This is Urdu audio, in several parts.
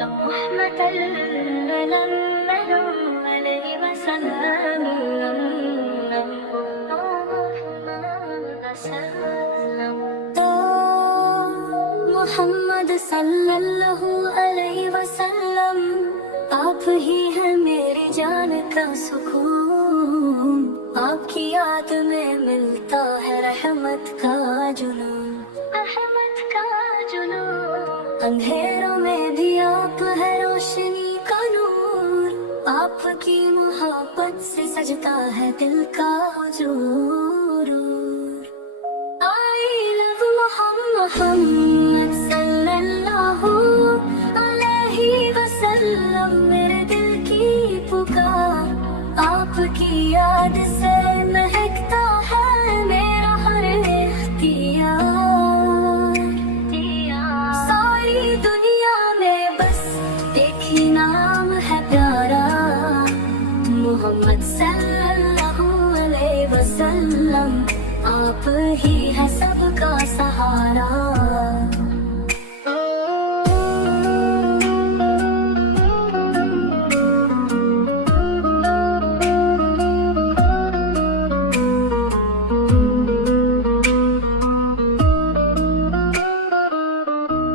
رحمة للملل عليه وسلم تو محمد صلی اللہ علیہ وسلم آپ ہی ہیں میری جان کا سکون، آپ کی یاد میں ملتا ہے رحمت کا جنون، رحمت کا جنون۔ اندھیروں میں بھی آپ ہے روشنی کا نور، آپ کی محبت سے سجتا ہے دل کا حضور۔ I love محمد صلی اللہ علیہ وسلم، میرے دل کی پکار آپ کی یاد سے مہکتا ہے میرا ہر اختیار۔ ساری دنیا میں بس ایک ہی نام ہے پیارا، محمد صلی اللہ علیہ وسلم، آپ ہی ہے سب کا سہارا۔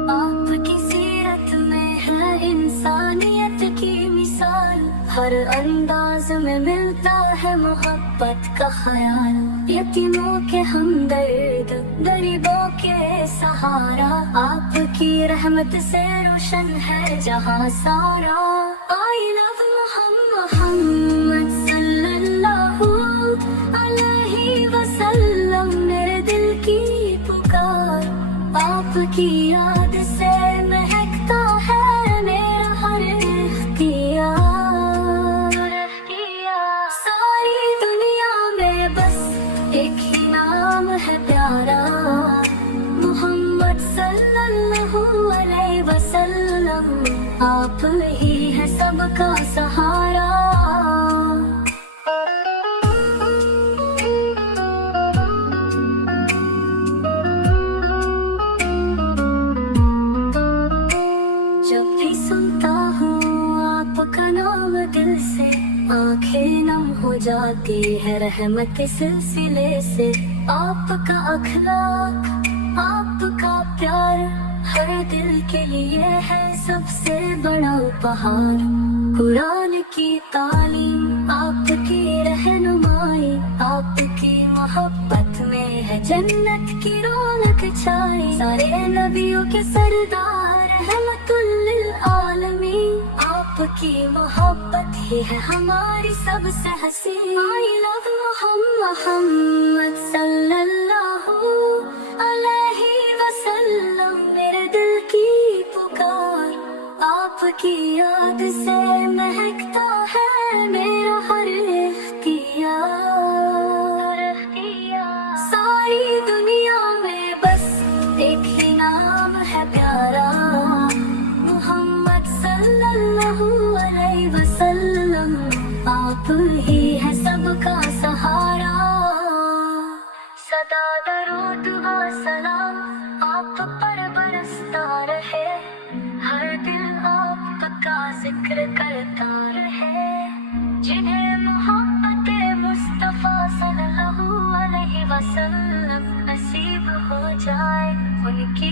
آپ کی سیرت میں ہے انسانیت کی مثال، ہر انداز میں ملتا ہے محبت کا خیال، یتیموں کے ہمدرد غریبوں کے سہارا، آپ کی رحمت سے روشن ہے جہاں سارا۔ I love محمد صلی اللہ علیہ وسلم، میرے دل کی پکار آپ کی یاد سے مہکتا ہے میرا ہر اختیار۔ ساری دنیا میں بس ایک ہی نام ہے پیارا، محمد صلی اللہ علیہ وسلم، آپ ہی ہے سب کا سہارا۔ جب بھی سنتا ہوں آپ کا نام دل سے، آنکھیں نم ہو جاتی ہے رحمت کے سلسلے سے، آپ کا اخلاق آپ کا پیار ہر دل کے لیے ہے سب سے بڑا اپہار۔ قرآن کی تعلیم آپ کی رہنمائی، آپ کی محبت میں ہے جنت کی رونق چھائی، سارے نبیوں کے سردار رحمت للعالمین، آپ کی محبت ہی ہے ہماری سب سے حسین۔ I love محمد صلی اللہ علیہ وسلم، میرے دل کی پکار آپ کی یاد سے مہکتا ہے میرا ہر اختیار۔ ساری دنیا میں بس ایک ہی نام ہے پیارا، محمد صلی اللہ علیہ وسلم، آپ ہی ہے سب کا سہارا۔ سدا درود و سلام آپ پر برستا رہے، ہر دل آپ کا ذکر کرتا رہے، جنہیں محبت مصطفیٰ صلی اللہ علیہ وسلم نصیب ہو جائے، ان کی